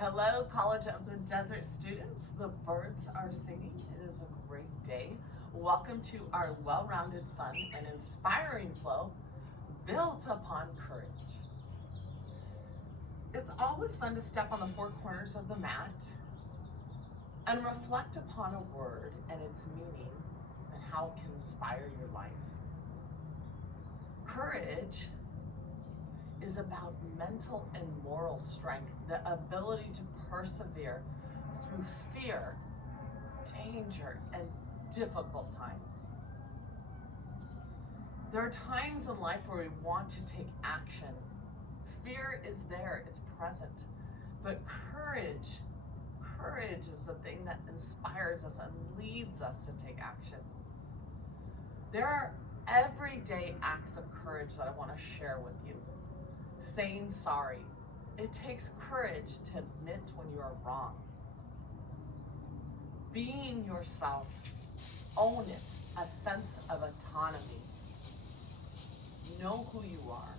Hello, College of the Desert students. The birds are singing. It is a great day. Welcome to our well-rounded, fun, and inspiring flow built upon courage. It's always fun to step on the four corners of the mat and reflect upon a word and its meaning and how it can inspire your life. Courage is about mental and moral strength, the ability to persevere through fear, danger, and difficult times. There are times in life where we want to take action. Fear is there, it's present. But courage is the thing that inspires us and leads us to take action. There are everyday acts of courage that I want to share with you. Saying sorry. It takes courage to admit when you are wrong. Being yourself. Own it. A sense of autonomy. Know who you are.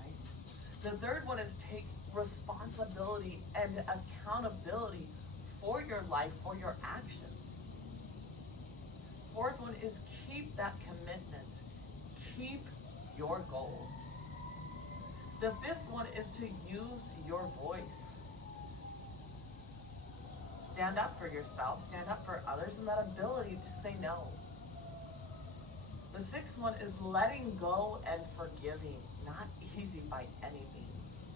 Right? The third one is take responsibility and accountability for your life, for your actions. Fourth one is keep that commitment. Keep your goals. The fifth one is to use your voice. Stand up for yourself, stand up for others, and that ability to say no. The sixth one is letting go and forgiving. Not easy by any means.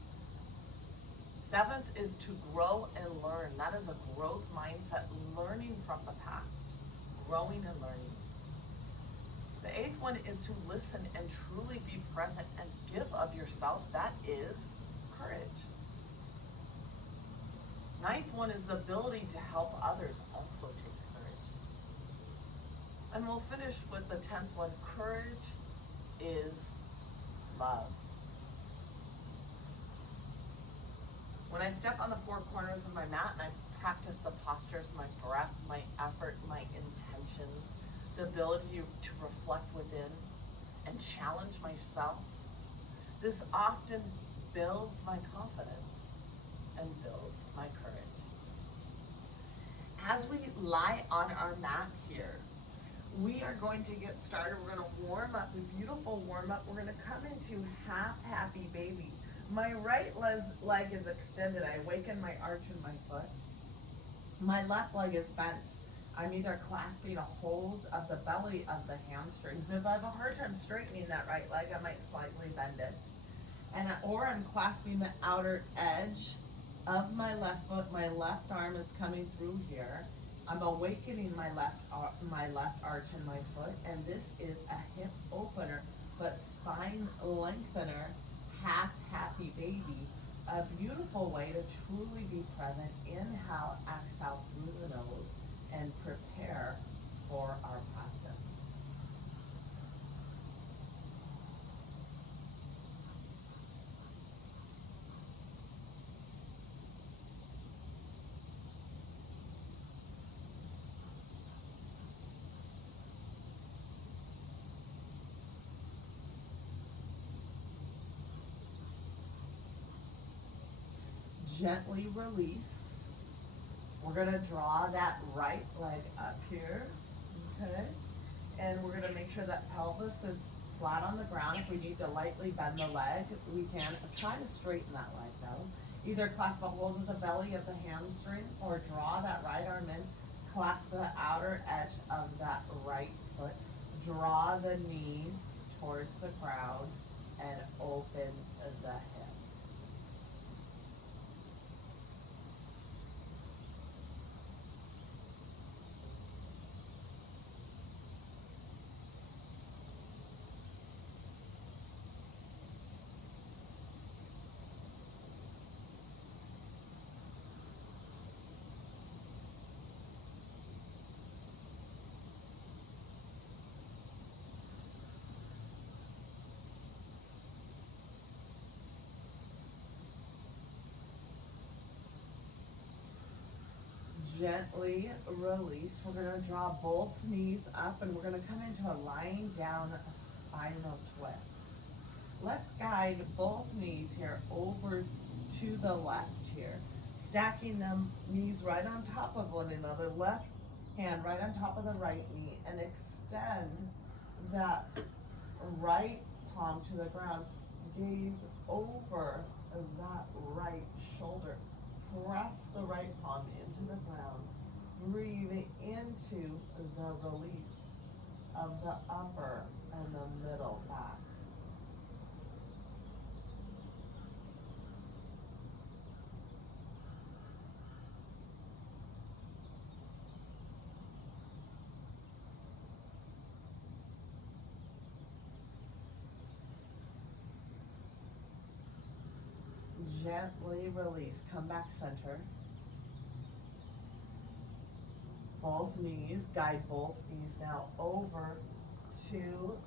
Seventh is to grow and learn. That is a growth mindset, learning from the past, growing and learning. The eighth one is to listen and truly be present and give of yourself. That is courage. Ninth one is the ability to help others, also takes courage. And we'll finish with the 10th one. Courage is love. When I step on the four corners of my mat and I practice the postures, my breath, my effort, my intentions, the ability to reflect within and challenge myself, this often builds my confidence and builds my courage. As we lie on our mat here, we are going to get started. We're going to warm up, a beautiful warm up. We're going to come into half happy baby. My right leg is extended. I awaken my arch in my foot. My left leg is bent. I'm either clasping a hold of the belly of the hamstrings. If I have a hard time straightening that right leg, I might slightly bend it. Or I'm clasping the outer edge of my left foot. My left arm is coming through here. I'm awakening my left arch in my foot, and this is a hip opener, but spine lengthener, half happy baby. A beautiful way to truly be present. Inhale, exhale through the nose, and prepare for our practice. Gently release. We're going to draw that right leg up here, okay? And we're going to make sure that pelvis is flat on the ground. If we need to lightly bend the leg, we can. Try to straighten that leg though. Either clasp a hold of the belly of the hamstring or draw that right arm in, clasp the outer edge of that right foot, draw the knee towards the ground, and open the hip. Gently release. We're going to draw both knees up and we're going to come into a lying down spinal twist. Let's guide both knees here over to the left here. stacking them, knees right on top of one another, left hand right on top of the right knee, and extend that right palm to the ground. Gaze over that right shoulder. Press the right palm into the ground. Breathe into the release of the upper and the middle back. Gently release, come back center. Both knees, guide both knees now over to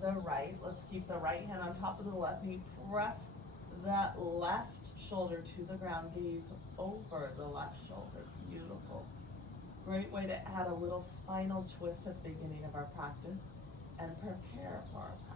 the right. Let's keep the right hand on top of the left knee. Press that left shoulder to the ground, gaze over the left shoulder. Beautiful. Great way to add a little spinal twist at the beginning of our practice and prepare for our practice.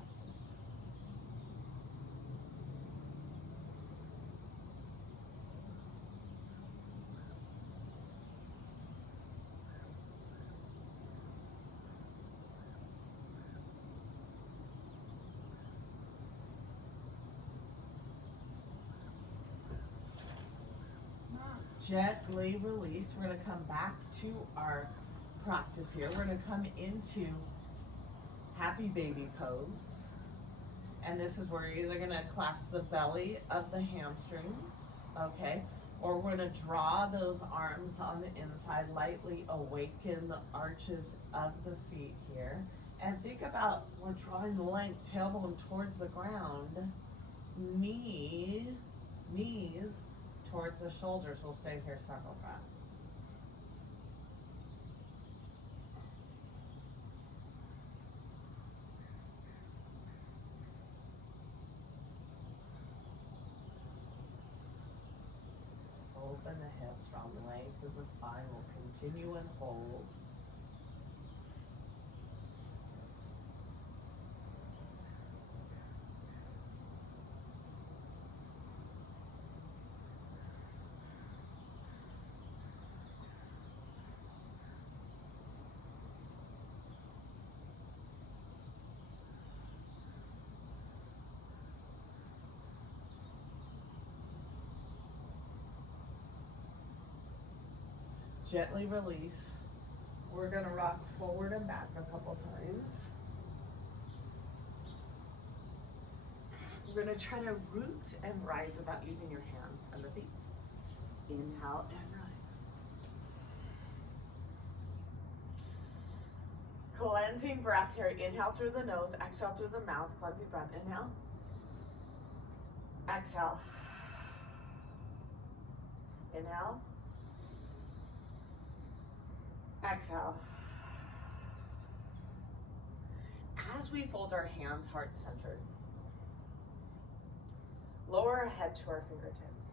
Gently release. We're going to come back to our practice here. We're going to come into happy baby pose. And this is where you're either going to clasp the belly of the hamstrings, okay? Or we're going to draw those arms on the inside, lightly awaken the arches of the feet here. And think about, we're drawing length, tailbone towards the ground, knees towards the shoulders. We'll stay here several breaths. Open the hips, from length of the spine. We'll continue and hold. Gently release. We're going to rock forward and back a couple times. We're going to try to root and rise without using your hands and the feet. Inhale and rise. Cleansing breath here. Inhale through the nose, exhale through the mouth. Cleansing breath. Inhale. Exhale. Inhale. Exhale. As we fold our hands heart-centered, lower our head to our fingertips.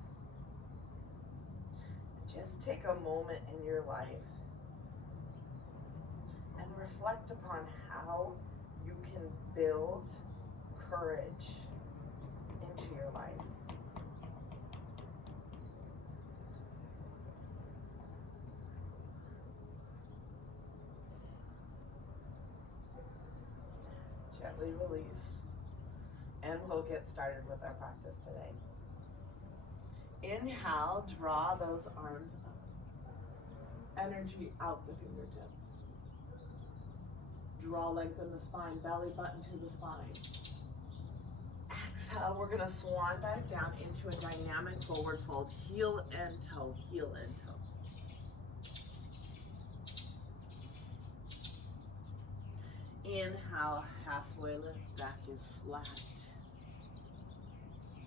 Just take a moment in your life and reflect upon how you can build courage into your life. Gently release, and we'll get started with our practice today. Inhale, draw those arms up. Energy out the fingertips. Draw lengthen the spine, belly button to the spine. Exhale, we're going to swan dive down into a dynamic forward fold, heel and toe, heel and toe. Inhale, halfway lift, back is flat.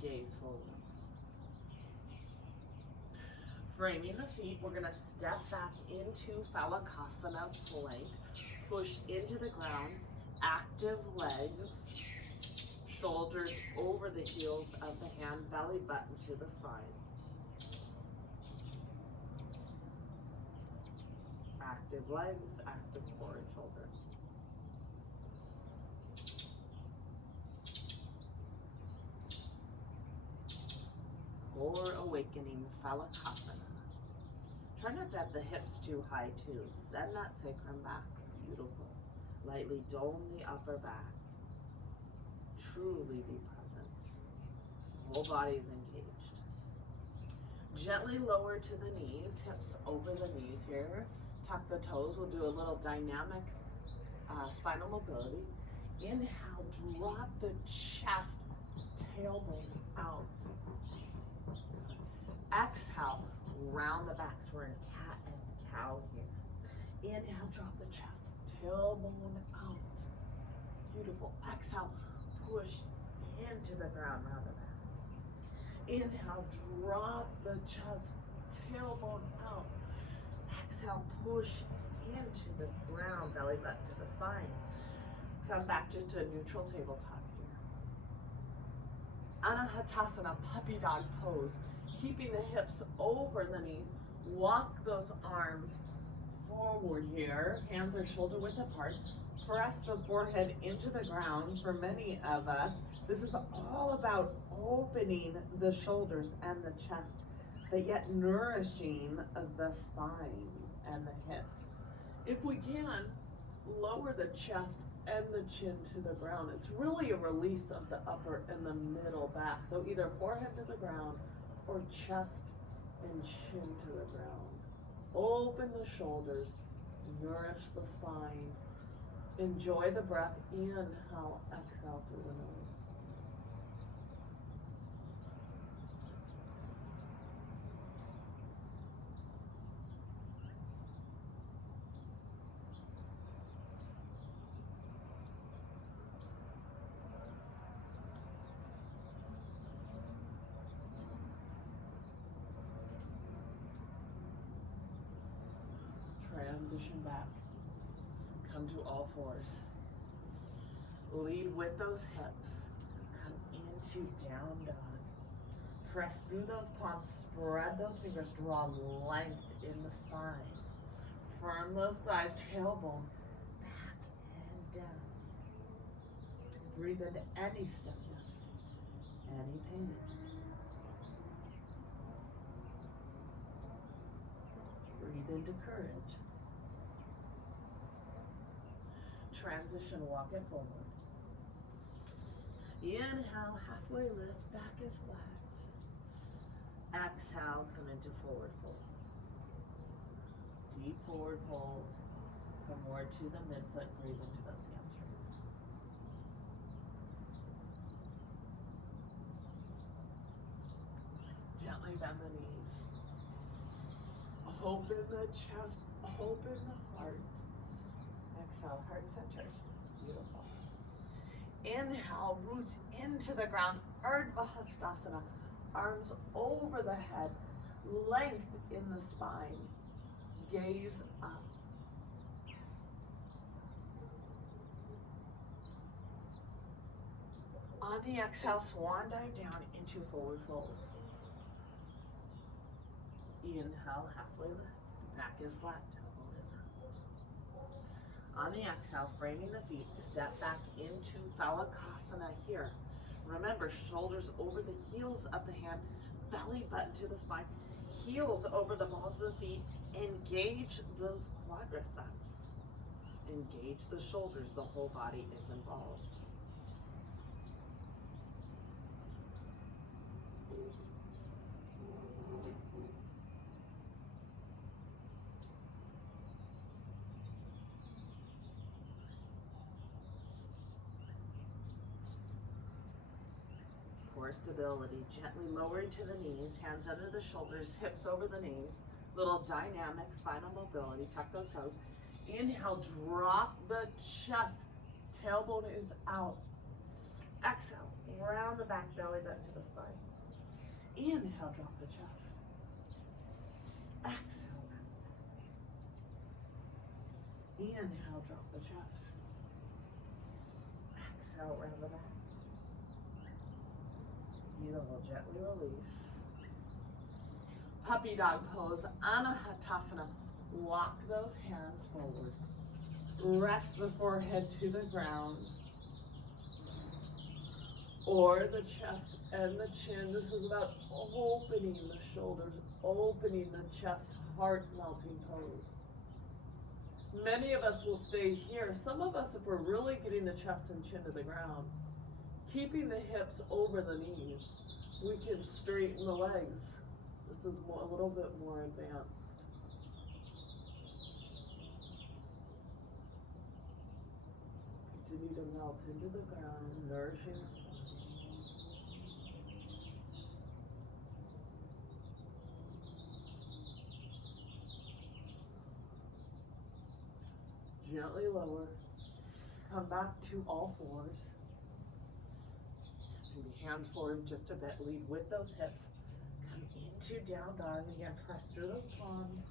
Gaze forward. Framing the feet, we're going to step back into Hatassana plank. Push into the ground, active legs, shoulders over the heels of the hand, belly button to the spine. Active legs, active core and shoulders. Core awakening Phalakasana. Try not to have the hips too high too. Send that sacrum back. Beautiful. Lightly dome the upper back. Truly be present. Whole body is engaged. Gently lower to the knees, hips over the knees here. Tuck the toes. We'll do a little dynamic spinal mobility. Inhale, drop the chest, tailbone out. Exhale, round the back. So we're in cat and cow here. Inhale, drop the chest, tailbone out. Beautiful. Exhale, push into the ground, round the back. Inhale, drop the chest, tailbone out. Exhale, push into the ground, belly button to the spine. Come back just to a neutral tabletop here. Hatassana, puppy dog pose. Keeping the hips over the knees. Walk those arms forward here. Hands are shoulder width apart. Press the forehead into the ground. For many of us, this is all about opening the shoulders and the chest, but yet nourishing the spine and the hips. If we can, lower the chest and the chin to the ground. It's really a release of the upper and the middle back. So either forehead to the ground or chest and chin to the ground. Open the shoulders, nourish the spine. Enjoy the breath. Inhale, exhale through the nose. Transition back. Come to all fours. Lead with those hips. Come into down dog. Press through those palms. Spread those fingers. Draw length in the spine. Firm those thighs. Tailbone back and down. Breathe into any stiffness, any pain. Breathe into courage. Transition, walk it forward. Inhale, halfway lift, back is flat. Exhale, come into forward fold. Deep forward fold. Come more to the midfoot, breathe into those hamstrings. Gently bend the knees. Open the chest, open the heart. Exhale, heart center. Beautiful. Inhale, roots into the ground. Urdhva Hastasana. Arms over the head. Length in the spine. Gaze up. On the exhale, swan dive down into forward fold. Inhale, halfway lift. Back is flat. On the exhale, framing the feet, step back into Phalakasana here. Remember, shoulders over the heels of the hand, belly button to the spine, heels over the balls of the feet. Engage those quadriceps. Engage the shoulders. The whole body is involved. Core stability, gently lowering to the knees, hands under the shoulders, hips over the knees. Little dynamic spinal mobility, tuck those toes. Inhale, drop the chest, tailbone is out. Exhale, round the back, belly button to the spine. Inhale, drop the chest. Exhale, inhale, drop the chest. Exhale, round the back. Beautiful, gently release. Puppy dog pose, Hatassana. Walk those hands forward. Rest the forehead to the ground. or the chest and the chin. This is about opening the shoulders, opening the chest, heart melting pose. Many of us will stay here. Some of us, if we're really getting the chest and chin to the ground, keeping the hips over the knees, we can straighten the legs. This is a little bit more advanced. Continue to melt into the ground, nourishing the spine. Gently lower. Come back to all fours. Maybe hands forward just a bit. Lead with those hips. Come into down dog. Again, press through those palms.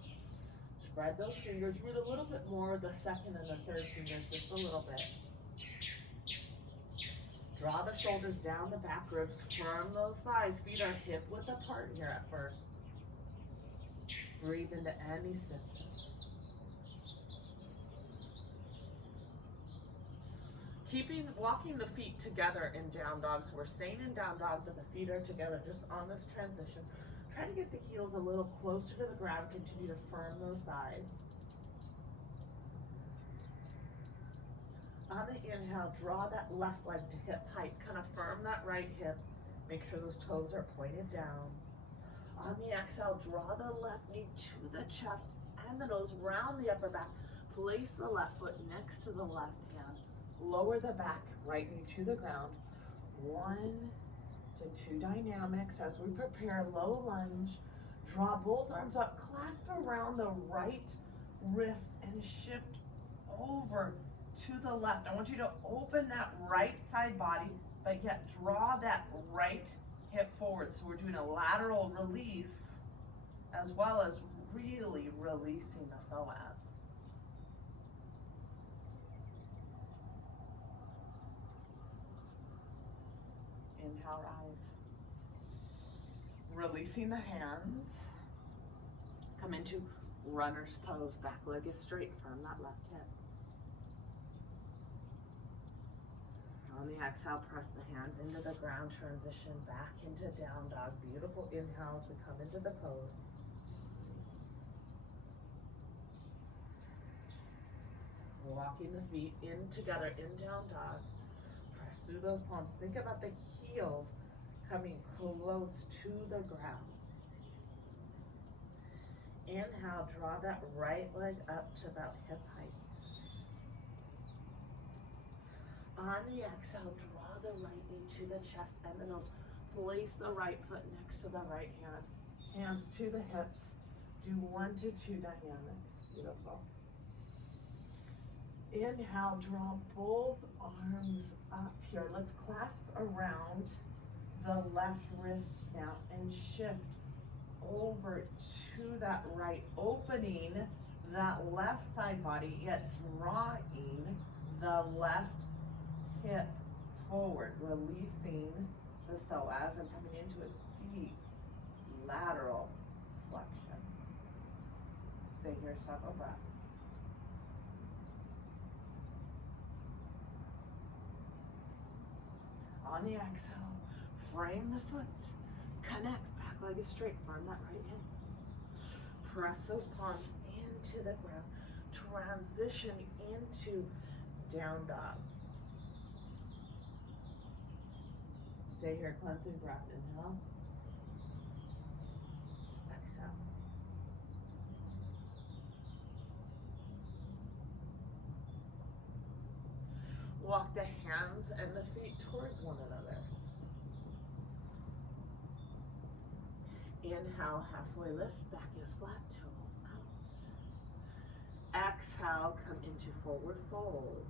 Spread those fingers. Root a little bit more the second and the third fingers, just a little bit. Draw the shoulders down the back ribs. Firm those thighs. Feet are hip width apart here at first. Breathe into any stiffness. Walking the feet together in down dog. So we're staying in down dog, but the feet are together just on this transition. Try to get the heels a little closer to the ground. Continue to firm those thighs. On the inhale, draw that left leg to hip height. Kind of firm that right hip. Make sure those toes are pointed down. On the exhale, draw the left knee to the chest and the nose. Round the upper back. Place the left foot next to the left hand. Lower the back, right knee to the ground. 1 to 2 dynamics as we prepare low lunge. Draw both arms up, clasp around the right wrist and shift over to the left. I want you to open that right side body, but yet draw that right hip forward. So we're doing a lateral release as well as really releasing the psoas. Inhale, rise. Releasing the hands. Come into runner's pose. Back leg is straight. Firm that left hip. On the exhale, press the hands into the ground. Transition back into down dog. Beautiful inhale as we come into the pose. Walking the feet in together in down dog. Press through those palms. Think about the heels coming close to the ground. Inhale, draw that right leg up to about hip height. On the exhale, draw the right knee to the chest and the nose. Place the right foot next to the right hand. Hands to the hips. Do 1 to 2 dynamics. Beautiful. Inhale, draw both arms up here. Let's clasp around the left wrist now and shift over to that right, opening that left side body, yet drawing the left hip forward, releasing the psoas and coming into a deep lateral flexion. Stay here several breaths. On the exhale, frame the foot, connect, back leg is straight, firm that right hand. Press those palms into the ground, transition into down dog. Stay here, cleansing breath, inhale, exhale. Walk the hands and the feet towards one another. Inhale, halfway lift, back is flat, toe out. Exhale, come into forward fold.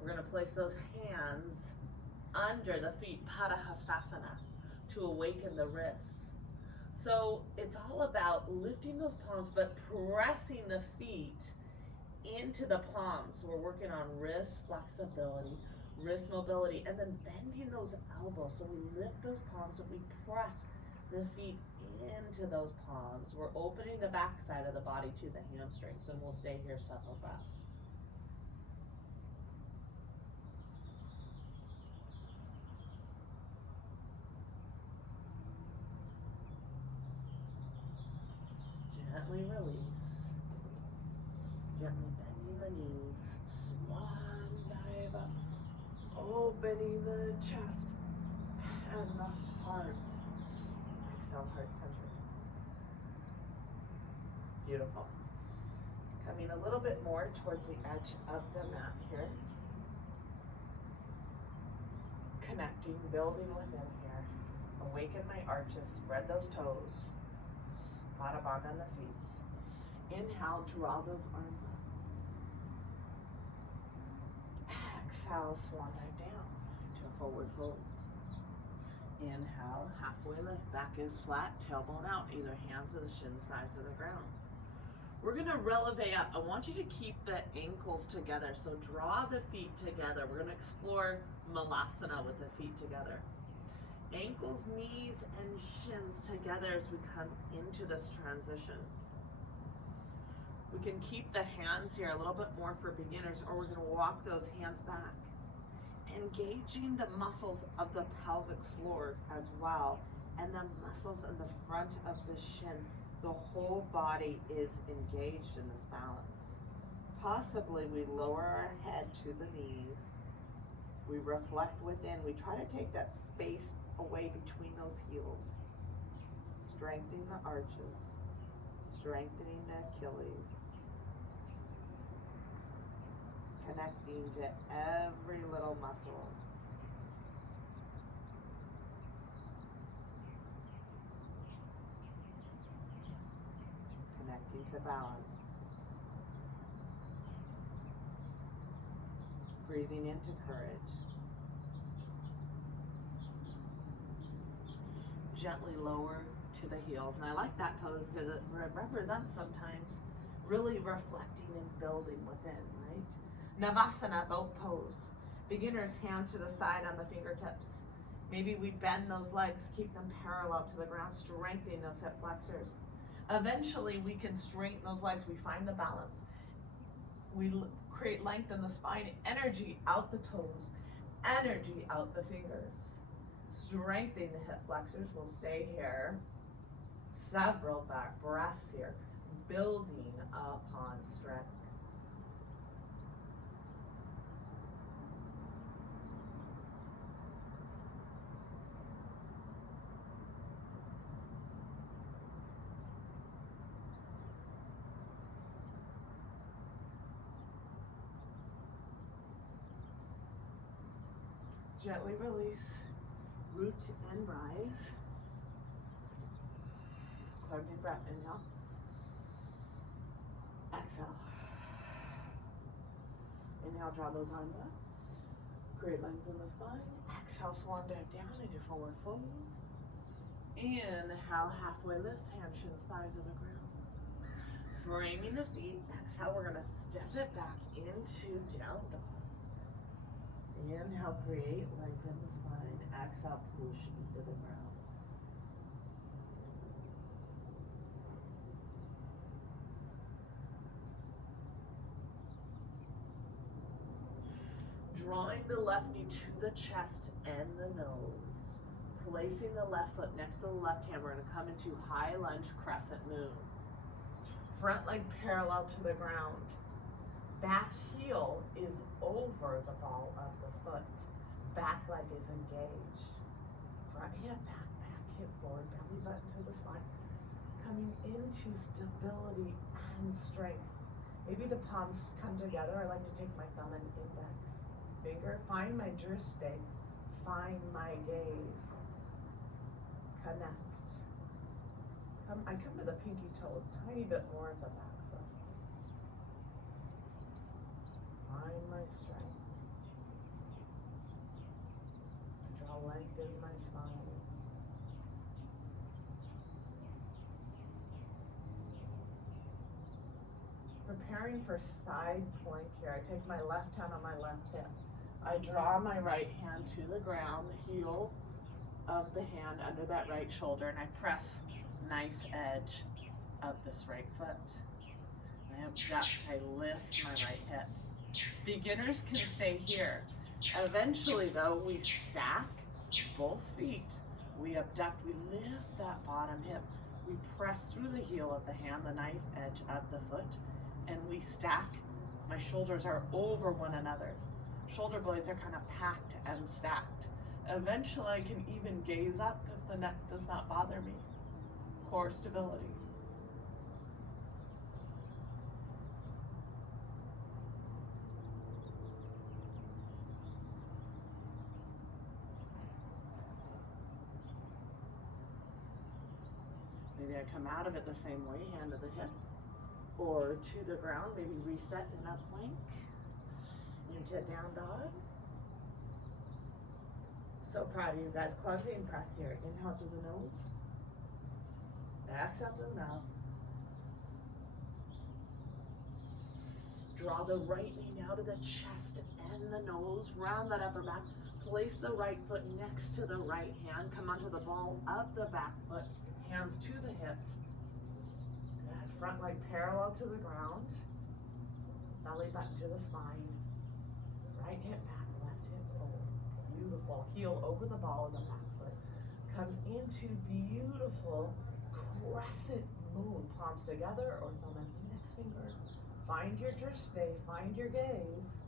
We're going to place those hands under the feet, Hatassana, to awaken the wrists. So it's all about lifting those palms, but pressing the feet into the palms. So we're working on wrist flexibility, wrist mobility, and then bending those elbows. So we lift those palms and we press the feet into those palms. We're opening the back side of the body to the hamstrings, and we'll stay here several breaths. Gently release. Gently bending the knees. Swan dive up. Opening the chest and the heart. Exhale, heart center. Beautiful. Coming a little bit more towards the edge of the mat here. Connecting, building within here. Awaken my arches, spread those toes. Padang on the feet. Inhale, draw those arms up. Exhale, swan dive down to a forward fold. Inhale, halfway lift, back is flat, tailbone out, either hands to the shins, thighs to the ground. We're gonna releve up. I want you to keep the ankles together, so draw the feet together. We're gonna explore Malasana with the feet together. Ankles, knees, and shins together as we come into this transition. We can keep the hands here a little bit more for beginners, or we're gonna walk those hands back. Engaging the muscles of the pelvic floor as well, and the muscles in the front of the shin. The whole body is engaged in this balance. Possibly we lower our head to the knees. We reflect within. We try to take that space away between those heels. Strengthening the arches. Strengthening the Achilles. Connecting to every little muscle. Connecting to balance. Breathing into courage. Gently lower to the heels. And I like that pose because it represents sometimes really reflecting and building within, right? Navasana, boat pose. Beginners, hands to the side on the fingertips. Maybe we bend those legs, keep them parallel to the ground, strengthening those hip flexors. Eventually, we can straighten those legs. We find the balance. We create length in the spine, energy out the toes, energy out the fingers. Strengthening the hip flexors. We'll stay here. Several back breaths here, building upon strength. Gently release, root and rise. Cleansing breath, inhale. Exhale. Inhale, draw those arms up. Create length in the spine. Exhale, swan dive down into forward fold. Inhale, halfway lift, hands, shins, thighs to the ground. Framing the feet. Exhale, we're gonna step it back into down dog. Inhale, create length in the spine. Exhale, push into the ground. Drawing the left knee to the chest and the nose. Placing the left foot next to the left hand. We're going to come into high lunge crescent moon. Front leg parallel to the ground. Back heel is over the ball of the foot. Back leg is engaged. Front hip, back hip forward, belly button to the spine. Coming into stability and strength. Maybe the palms come together. I like to take my thumb and index finger. Find my stay. Find my gaze. Connect. I come to the pinky toe a tiny bit more at the back foot. Find my strength. Draw length in my spine. Preparing for side plank here. I take my left hand on my left hip. I draw my right hand to the ground, the heel of the hand under that right shoulder, and I press knife edge of this right foot. I abduct, I lift my right hip. Beginners can stay here. Eventually though, we stack both feet. We abduct, we lift that bottom hip, We press through the heel of the hand, the knife edge of the foot, and we stack. My shoulders are over one another. Shoulder blades are kind of packed and stacked. Eventually I can even gaze up if the neck does not bother me. Core stability. Maybe I come out of it the same way, hand to the hip, or to the ground, maybe reset in a plank, into down dog. So proud of you guys. Cleansing breath here. Inhale through the nose, exhale through the mouth. Draw the right knee now to the chest and the nose, round that upper back. Place the right foot next to the right hand. Come onto the ball of the back foot. Hands to the hips. Good. Front leg parallel to the ground. Belly button to the spine. Right hip back, left hip forward. Beautiful. Heel over the ball of the back foot. Come into beautiful crescent moon. Palms together or thumb and index finger. Find your stay, find your gaze.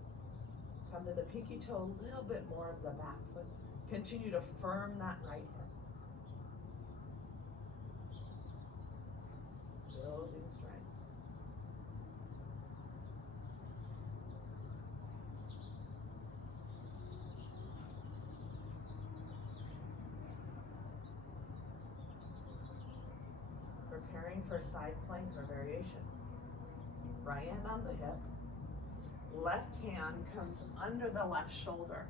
Come to the pinky toe, a little bit more of the back foot. Continue to firm that right hip. Building strength. Preparing for side plank or variation. Right hand on the hip. Left hand comes under the left shoulder.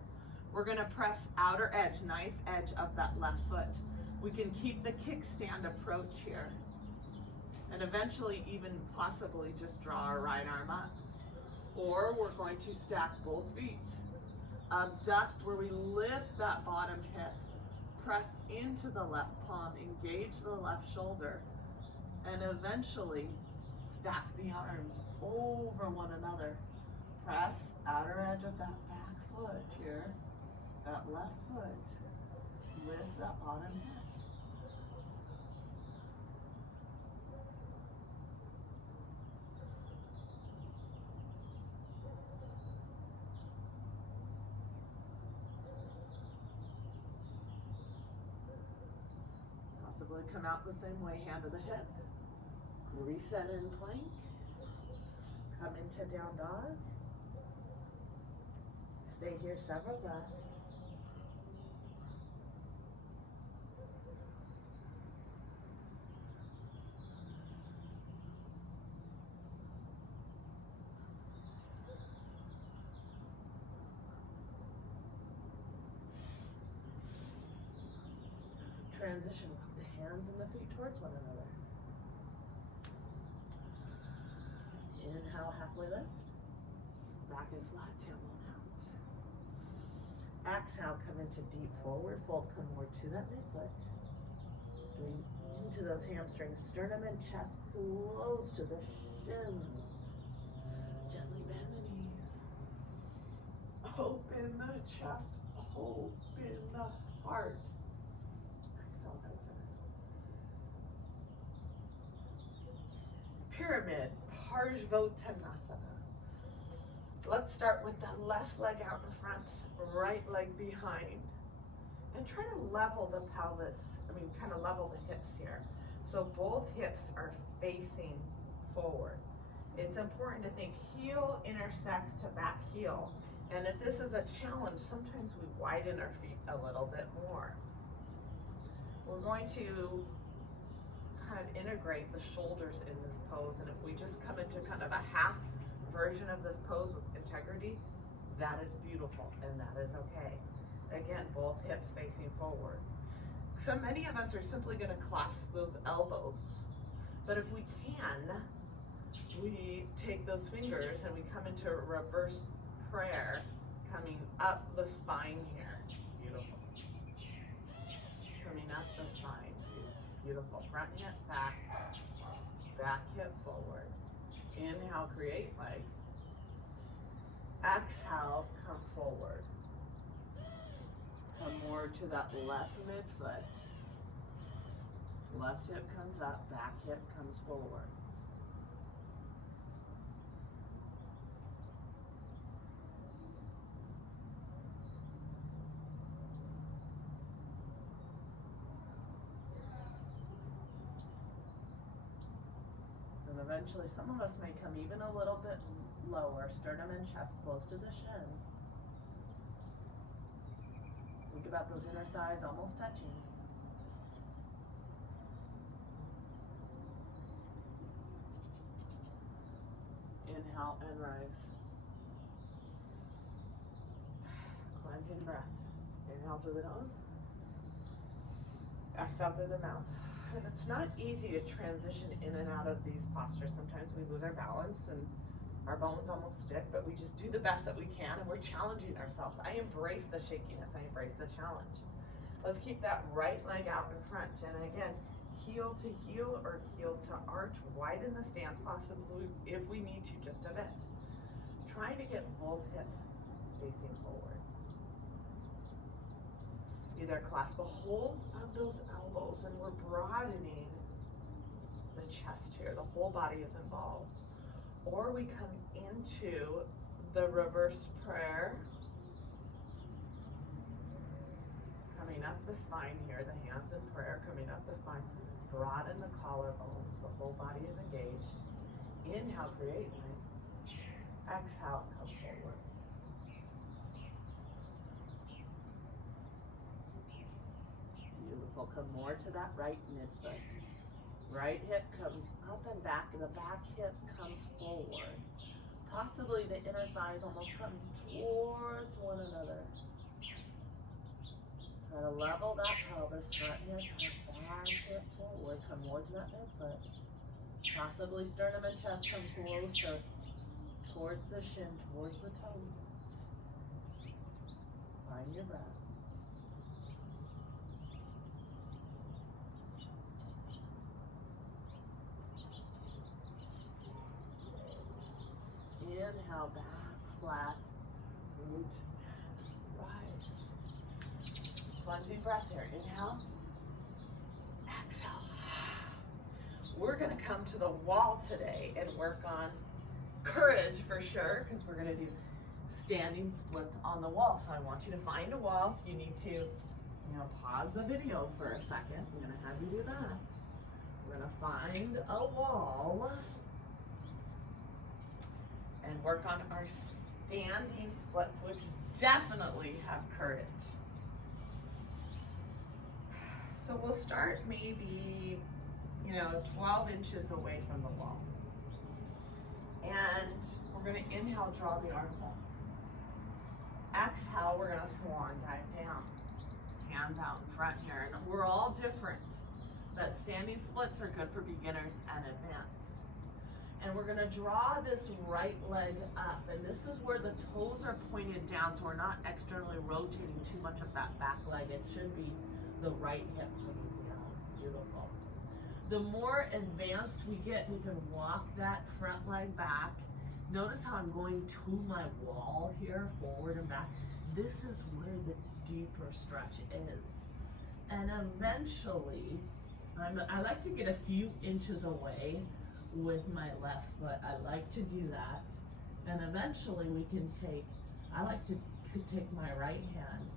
We're going to press outer edge, knife edge of that left foot. We can keep the kickstand approach here. And eventually even possibly just draw our right arm up. Or we're going to stack both feet. Abduct where we lift that bottom hip. Press into the left palm, engage the left shoulder. And eventually stack the arms over one another. Press outer edge of that back foot here. That left foot. Lift that bottom hip. Possibly come out the same way, hand to the hip. Reset in plank. Come into down dog. Stay here several breaths. Transition the hands and the feet towards one another. Inhale, halfway lift. Back is flat, tailbone out. Exhale, come into deep forward fold, come more to that midfoot. Breathe into those hamstrings, sternum and chest close to the shins. Gently bend the knees. Open the chest, open the heart. Exhale, exhale. Pyramid, Vajrasana. Let's start with the left leg out in front, right leg behind. And try to level the pelvis, kind of level the hips here. So both hips are facing forward. It's important to think heel intersects to back heel. And if this is a challenge, sometimes we widen our feet a little bit more. We're going to kind of integrate the shoulders in this pose, and if we just come into kind of a half version of this pose with integrity, that is beautiful and that is okay. Again, both hips facing forward. So many of us are simply going to clasp those elbows, but if we can, we take those fingers and we come into a reverse prayer, coming up the spine here. Beautiful. Coming up the spine. Beautiful. Front hip back, back hip forward. Inhale, create leg. Exhale, come forward. Come more to that left midfoot. Left hip comes up, back hip comes forward. And eventually some of us may come even a little bit lower, sternum and chest close to the shin. Think about those inner thighs almost touching. Inhale and rise. Cleansing breath. Inhale through the nose. Exhale through the mouth. And it's not easy to transition in and out of these postures. Sometimes we lose our balance and our bones almost stick, but we just do the best that we can, and we're challenging ourselves. I embrace the shakiness. I embrace the challenge. Let's keep that right leg out in front. And again, heel to heel or heel to arch. Widen the stance possibly if we need to, just a bit. Trying to get both hips facing forward. Either clasp a hold of those elbows, and we're broadening the chest here. The whole body is involved. Or we come into the reverse prayer. Coming up the spine here, the hands in prayer, coming up the spine. Broaden the collarbones, the whole body is engaged. Inhale, create length. Exhale, come forward. Beautiful, come more to that right midfoot. Right hip comes up and back, and the back hip comes forward. Possibly the inner thighs almost come towards one another. Try to level that pelvis, front hip, back hip forward, come more to that midfoot. Possibly sternum and chest come closer towards the shin, towards the toe. Find your breath. Inhale, back, flat, root, rise. Plunging breath here. Inhale, exhale. We're gonna come to the wall today and work on courage for sure, because we're gonna do standing splits on the wall. So I want you to find a wall. You need to, pause the video for a second. I'm gonna have you do that. We're gonna find a wall and work on our standing splits, which definitely have courage. So we'll start maybe, 12 inches away from the wall. And we're gonna inhale, draw the arms up. Exhale, we're gonna swan dive down. Hands out in front here, and we're all different, but standing splits are good for beginners and advanced. And we're gonna draw this right leg up, and this is where the toes are pointed down, so we're not externally rotating too much of that back leg. It should be the right hip coming down. Beautiful. The more advanced we get, we can walk that front leg back. Notice how I'm going to my wall here, forward and back. This is where the deeper stretch is. And eventually, I like to get a few inches away with my left foot. I like to do that. And eventually we can I like to take my right hand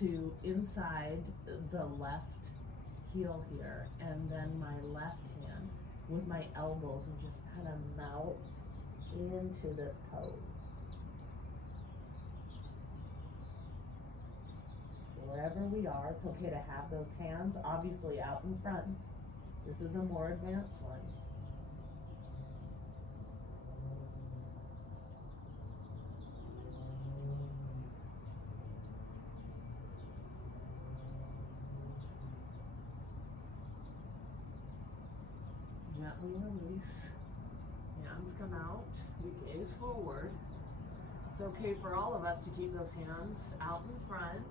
to inside the left heel here, and then my left hand with my elbows, and just kind of melt into this pose. Wherever we are, it's okay to have those hands obviously out in front. This is a more advanced one. Gently release. Hands come out. We gaze forward. It's okay for all of us to keep those hands out in front.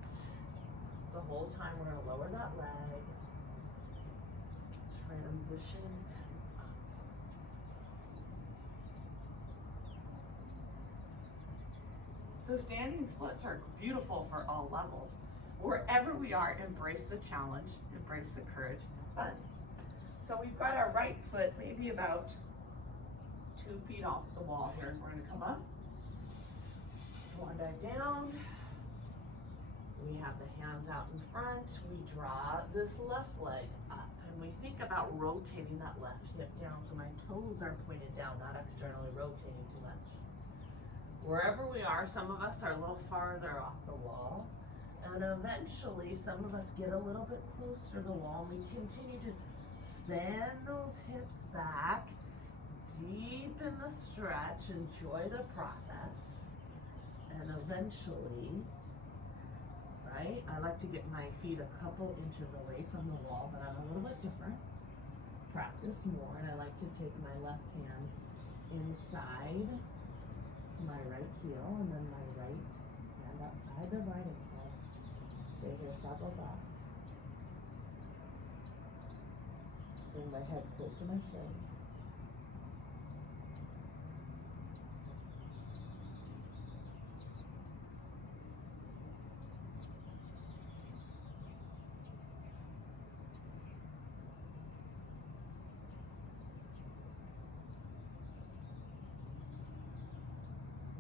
The whole time we're going to lower that leg. Transition up. So standing splits are beautiful for all levels. Wherever we are, embrace the challenge, embrace the courage, and fun. So we've got our right foot maybe about 2 feet off the wall here. We're gonna come up, swan dive down. We have the hands out in front. We draw this left leg up, and we think about rotating that left hip down so my toes are pointed down, not externally rotating too much. Wherever we are, some of us are a little farther off the wall, and eventually some of us get a little bit closer to the wall. We continue to send those hips back, deepen the stretch, enjoy the process, and eventually, right, I like to get my feet a couple inches away from the wall, but I'm a little bit different. Practice more, and I like to take my left hand inside my right heel and then my right hand outside the right ankle. Stay here several breaths. Bring my head close to my shoulder.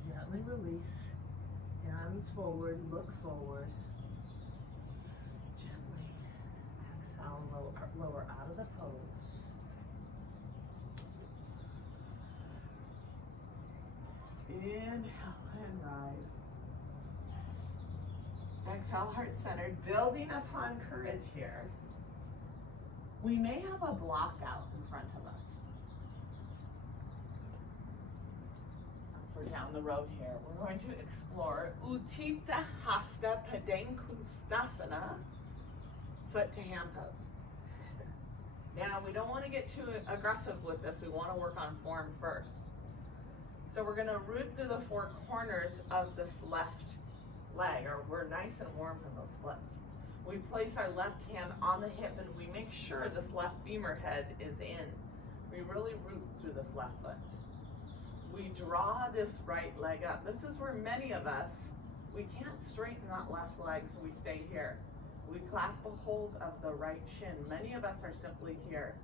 Gently release, hands forward, look forward. Gently exhale, lower out of the pose. Inhale and rise. Exhale, heart centered, building upon courage here. We may have a block out in front of us. We're down the road here. We're going to explore Utita, Hasta, Padang, Kustasana, foot to hand pose. Now, we don't want to get too aggressive with this. We want to work on form first. So we're going to root through the 4 corners of this left leg, or we're nice and warm from those splits. We place our left hand on the hip and we make sure this left femur head is in. We really root through this left foot. We draw this right leg up. This is where many of us, we can't straighten that left leg, so we stay here. We clasp a hold of the right shin. Many of us are simply here.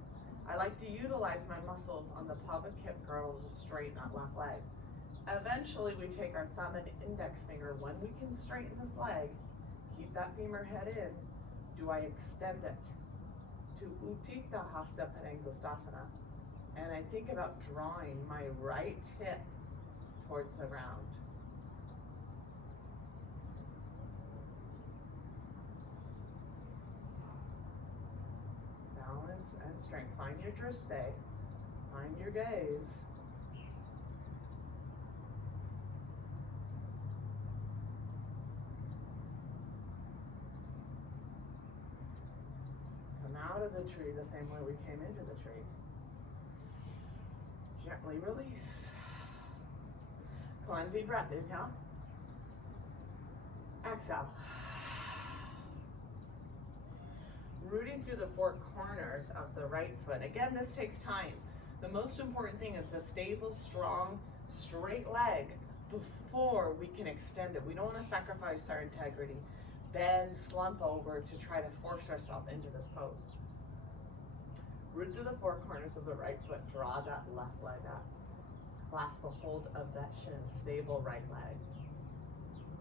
I like to utilize my muscles on the pelvic hip girdle to straighten that left leg. Eventually, we take our thumb and index finger. When we can straighten this leg, keep that femur head in. Do I extend it to Utita, Hasta, Padang, Kustasana? And I think about drawing my right hip towards the ground. Balance and strength. Find your driste. Find your gaze. Come out of the tree the same way we came into the tree. Gently release. Cleansing breath. Inhale. Exhale. Rooting through the 4 corners of the right foot. Again, this takes time. The most important thing is the stable, strong, straight leg before we can extend it. We don't want to sacrifice our integrity. Bend, slump over to try to force ourselves into this pose. Root through the 4 corners of the right foot. Draw that left leg up. Clasp a hold of that shin. Stable right leg.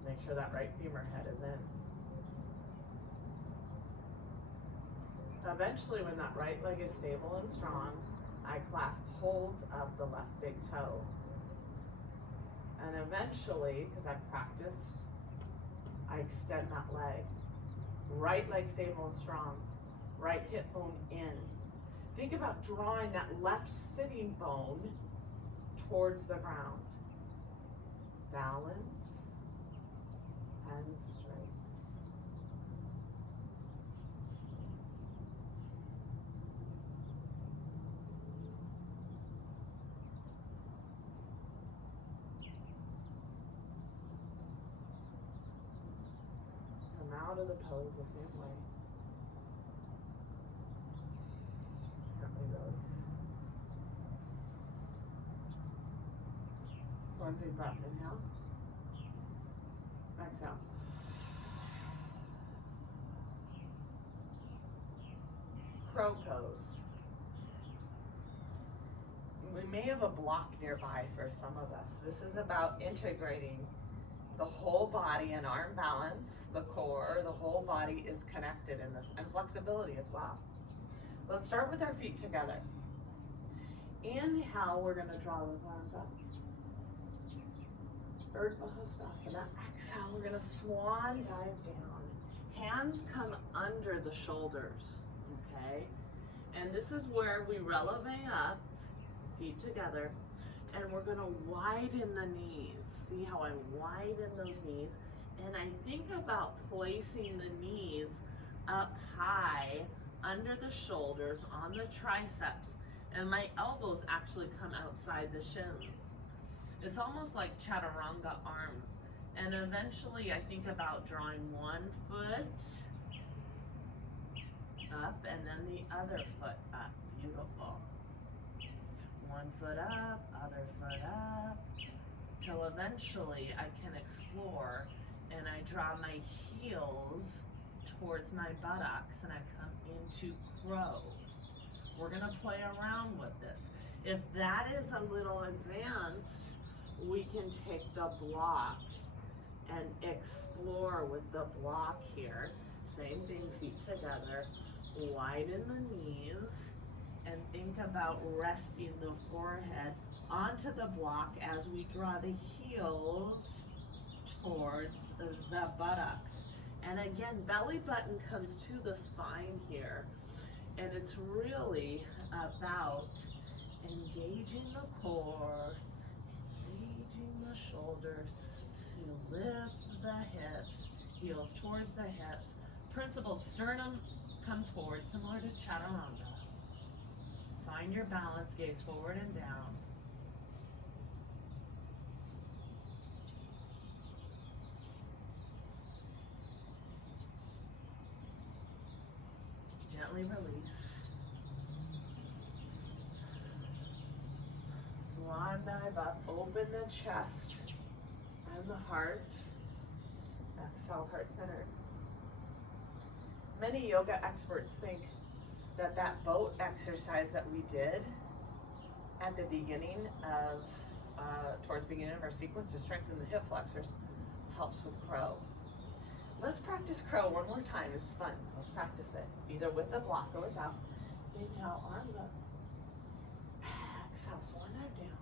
Make sure that right femur head is in. Eventually, when that right leg is stable and strong, I clasp hold of the left big toe. And eventually, because I've practiced, I extend that leg. Right leg stable and strong. Right hip bone in. Think about drawing that left sitting bone towards the ground. Balance and straight. Come out of the pose the same way. One big breath, inhale. Exhale. crow pose. We may have a block nearby for some of us. This is about integrating the whole body and arm balance, the core, the whole body is connected in this, and flexibility as well. Let's start with our feet together. Inhale, we're gonna draw those arms up. Hasta. Exhale, we're gonna swan dive down. Hands come under the shoulders, okay? And this is where we releve up, feet together, and we're gonna widen the knees. See how I widen those knees? And I think about placing the knees up high under the shoulders on the triceps, and my elbows actually come outside the shins. It's almost like chaturanga arms. And eventually I think about drawing one foot up and then the other foot up. Beautiful. One foot up, other foot up, till eventually I can explore and I draw my heels towards my buttocks and I come into crow. We're gonna play around with this. If that is a little advanced, we can take the block and explore with the block here. Same thing, feet together, widen the knees, and think about resting the forehead onto the block as we draw the heels towards the buttocks. And again, belly button comes to the spine here. And it's really about engaging the core, engaging the shoulders to lift the hips, heels towards the hips. Principal sternum comes forward, similar to chaturanga. Find your balance, gaze forward and down. Gently release. Swan dive up, open the chest and the heart. Exhale, heart centered. Many yoga experts think that that boat exercise that we did at the beginning of, towards the beginning of our sequence to strengthen the hip flexors helps with crow. Let's practice crow one more time. It's fun. Let's practice it, either with the block or without. Inhale, arms up. Exhale, swan dive down.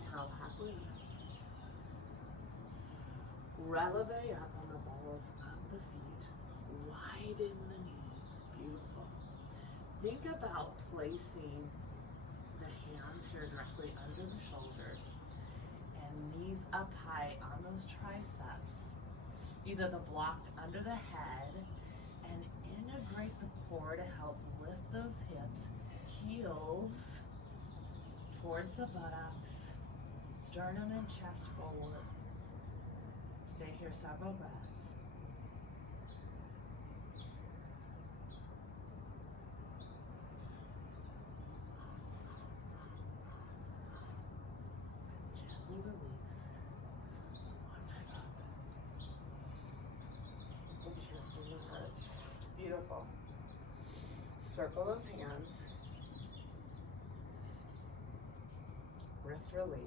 Inhale, halfway lift. Releve up on the balls of the feet. Widen the knees. Beautiful. Think about placing the hands here directly under the shoulders and knees up high on those triceps. Either the block under the head and integrate the core to help lift those hips, heels towards the buttocks, sternum and chest forward. Stay here several breaths. Gently release. Swan dive up. The chest and the heart. Beautiful. Circle those hands. Wrist relief.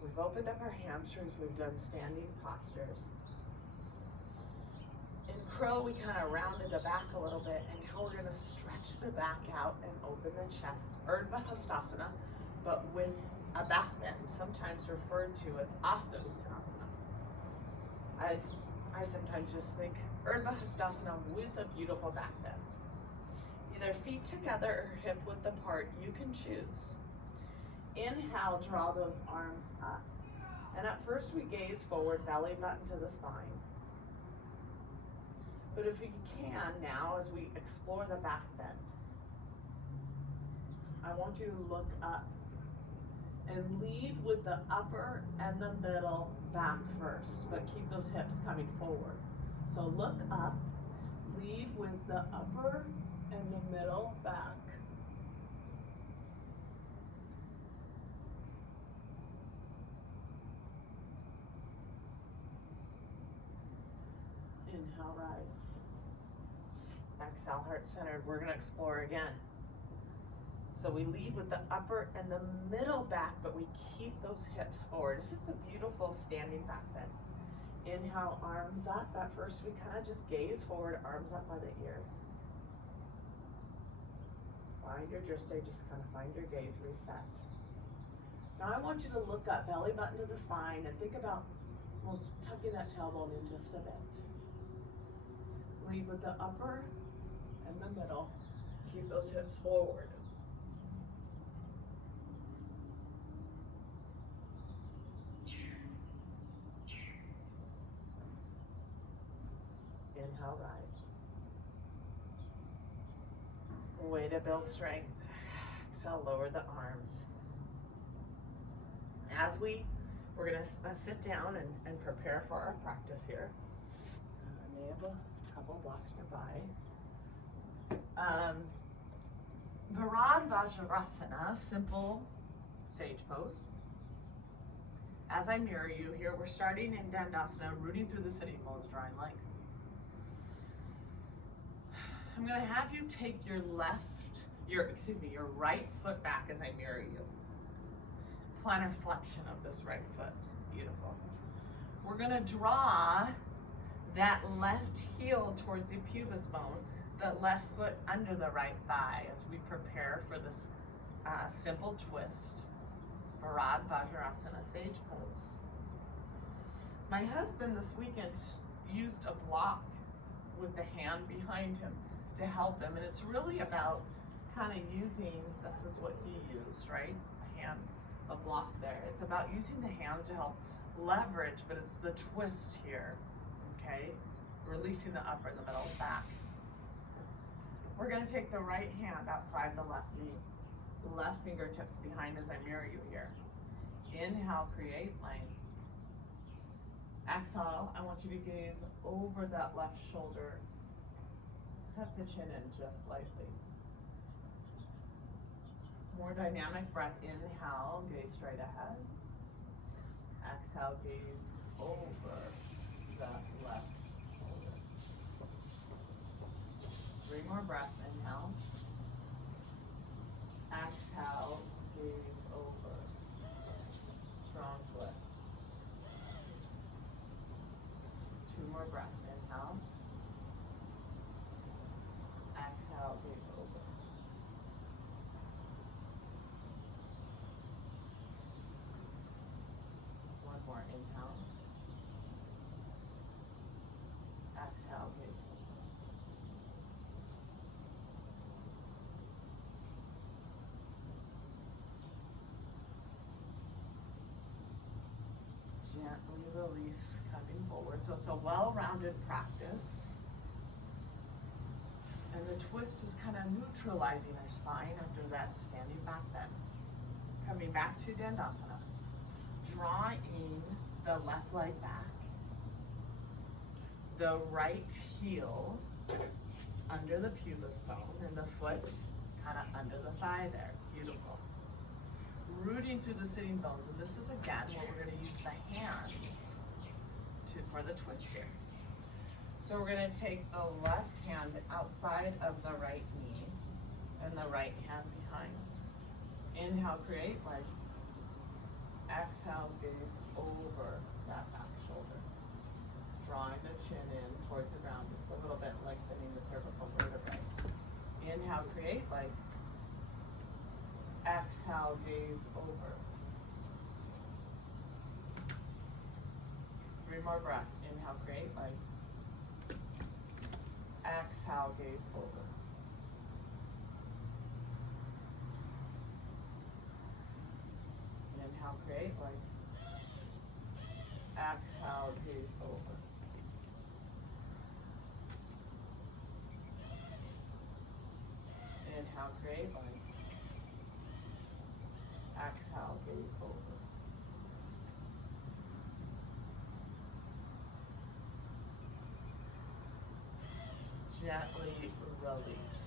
We've opened up our hamstrings, we've done standing postures. In crow, we kind of rounded the back a little bit, and now we're gonna stretch the back out and open the chest. Hasta, but with a back bend, sometimes referred to as Hasta. I sometimes just think Hasta with a beautiful back bend. Either feet together or hip width apart, you can choose. Inhale, draw those arms up. And at first we gaze forward, belly button to the spine. But if you can now, as we explore the back bend, I want you to look up and lead with the upper and the middle back first, but keep those hips coming forward. So look up, lead with the upper and the middle back. Inhale, rise. Exhale, heart-centered. We're gonna explore again. So we lead with the upper and the middle back, but we keep those hips forward. It's just a beautiful standing back bend. Inhale, arms up. At first we kind of just gaze forward, arms up by the ears. Find your drishti, just kind of find your gaze, reset. Now I want you to look up, belly button to the spine, and think about almost tucking that tailbone in just a bit. Lead with the upper and the middle. Keep those hips forward. Inhale, rise. Way to build strength. Exhale, lower the arms. As we're gonna sit down and prepare for our practice here. I may have a couple blocks nearby. Barad Vajrasana, simple sage pose. As I mirror you here, we're starting in Dandasana, rooting through the sitting bones, drawing length. I'm gonna have you take your right foot back as I mirror you. Plantar flexion of this right foot, beautiful. We're gonna draw that left heel towards the pubis bone, the left foot under the right thigh as we prepare for this simple twist, Barad Vajrasana sage pose. My husband this weekend used a block with the hand behind him to help him, and it's really about kind of using, this is what he used, right? A block there. It's about using the hands to help leverage, but it's the twist here, okay? Releasing the upper and the middle back. We're gonna take the right hand outside the left knee, left fingertips behind as I mirror you here. Inhale, create length. Exhale, I want you to gaze over that left shoulder. Tuck the chin in just slightly. More dynamic breath. Inhale, gaze straight ahead. Exhale, gaze over that left shoulder. 3 more breaths. Inhale. Exhale, gaze over. Strong twist. 2 more breaths. Inhale. Exhale, gaze over. One more. Inhale. Exhale, gaze over. Gently release, coming forward. So it's a well-rounded practice. And the twist is kind of neutralizing our spine after that standing back bend. Coming back to Dandasana. Drawing the left leg back. The right heel under the pubis bone and the foot kind of under the thigh there. Beautiful. Rooting through the sitting bones. And this is again where we're going to use the hands for the twist here. So we're going to take the left hand outside of the right knee and the right hand behind. Inhale, create length. Exhale, gaze over that back shoulder. Drawing the chin in towards the ground, just a little bit, lengthening the cervical vertebrae. Inhale, create length. Exhale, gaze over. 3 more breaths. Inhale, create length. Exhale, gaze over. Inhale, create length. Exhale, gaze over. Inhale, create length. Exhale, gaze over. Gently release.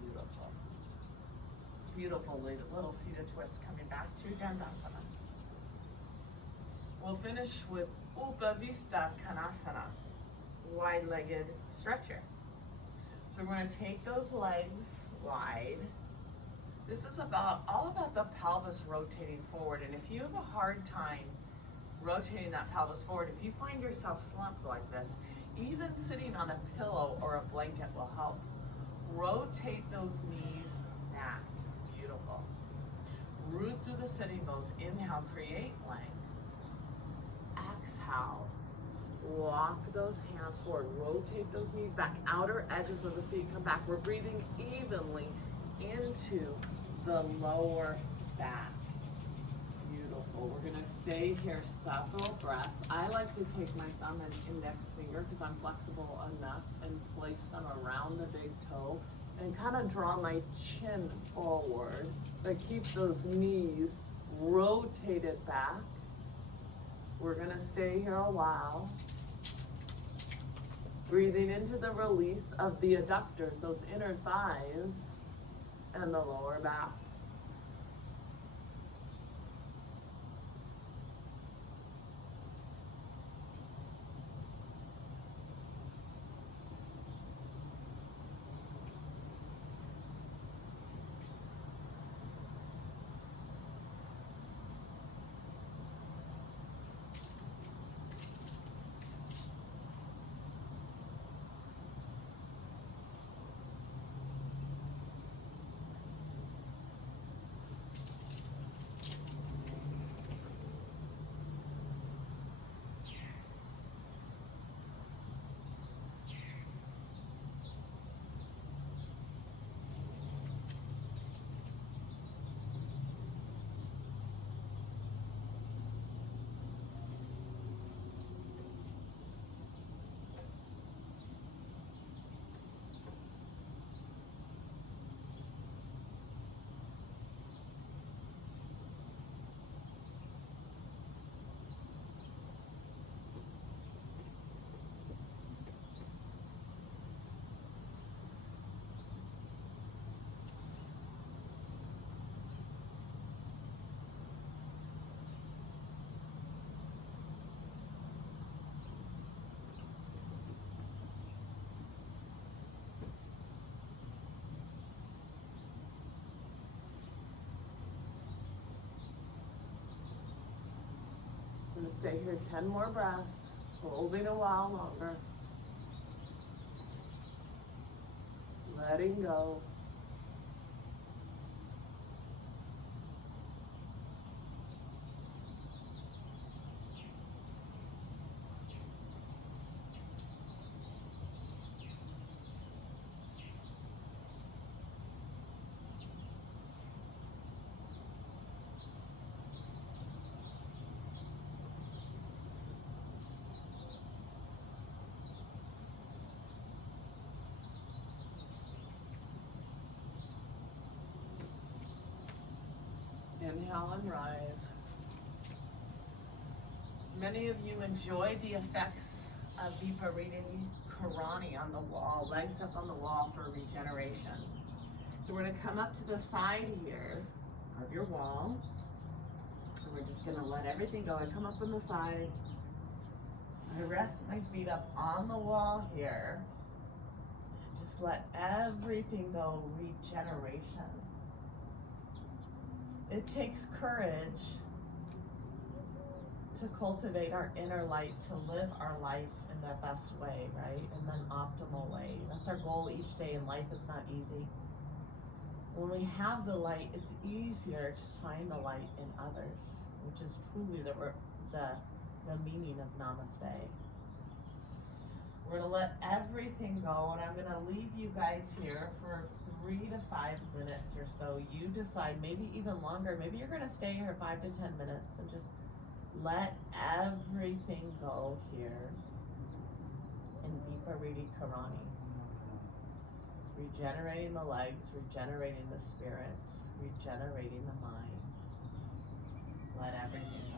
Beautiful. Beautiful little seated twist coming back to Dandasana. We'll finish with Upavista Konasana, wide-legged stretcher. So we're gonna take those legs wide. This is all about the pelvis rotating forward. And if you have a hard time rotating that pelvis forward, if you find yourself slumped like this, even sitting on a pillow or a blanket will help. Rotate those knees back. Beautiful. Root through the sitting bones. Inhale, create length. Exhale, walk those hands forward. Rotate those knees back. Outer edges of the feet come back. We're breathing evenly into the lower back. Beautiful. We're gonna stay here several breaths. I like to take my thumb and index finger because I'm flexible enough and place them around the big toe and kind of draw my chin forward, but keep those knees rotated back. We're gonna stay here a while. Breathing into the release of the adductors, those inner thighs, and the lower back. Stay here 10 more breaths, holding a while longer. Letting go. Inhale and rise. Many of you enjoy the effects of Viparita Karani on the wall, legs up on the wall for regeneration. So we're going to come up to the side here of your wall, and we're just going to let everything go. I come up on the side. I rest my feet up on the wall here. Just let everything go, regeneration. It takes courage to cultivate our inner light, to live our life in the best way, right? In an optimal way. That's our goal each day, and life is not easy. When we have the light, it's easier to find the light in others, which is truly the meaning of Namaste. We're gonna let everything go, and I'm gonna leave you guys here for 3 to 5 minutes or so. You decide, maybe even longer. Maybe you're gonna stay here 5 to 10 minutes and just let everything go here in Viparita Karani. Regenerating the legs, regenerating the spirit, regenerating the mind. Let everything go.